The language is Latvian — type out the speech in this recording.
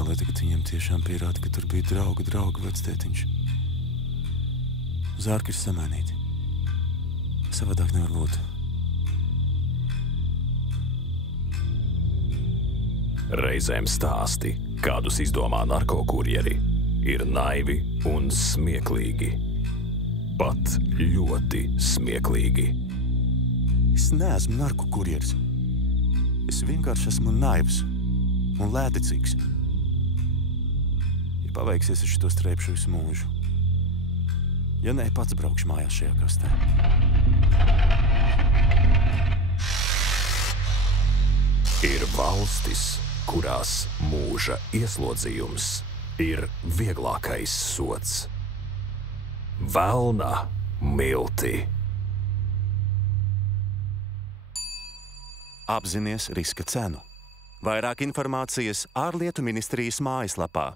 kā lai tagad viņiem tiešām pierāda, ka tur bija drauga vectētiņš. Zārki ir samainīti. Savādāk nevar būt. Reizēm stāsti, kādus izdomā narkokurjeri, ir naivi un smieklīgi. Pat ļoti smieklīgi. Es neesmu narkokurjeris. Es vienkārši esmu naivs un lēticīgs. Ja paveiksies, es šito streipšu visu mūžu. Ja nē, pats braukšu mājās šajā kastē. Ir valstis, kurās mūža ieslodzījums ir vieglākais sods. Velna milti. Apzinies riska cenu. Vairāk informācijas ārlietu ministrijas mājaslapā.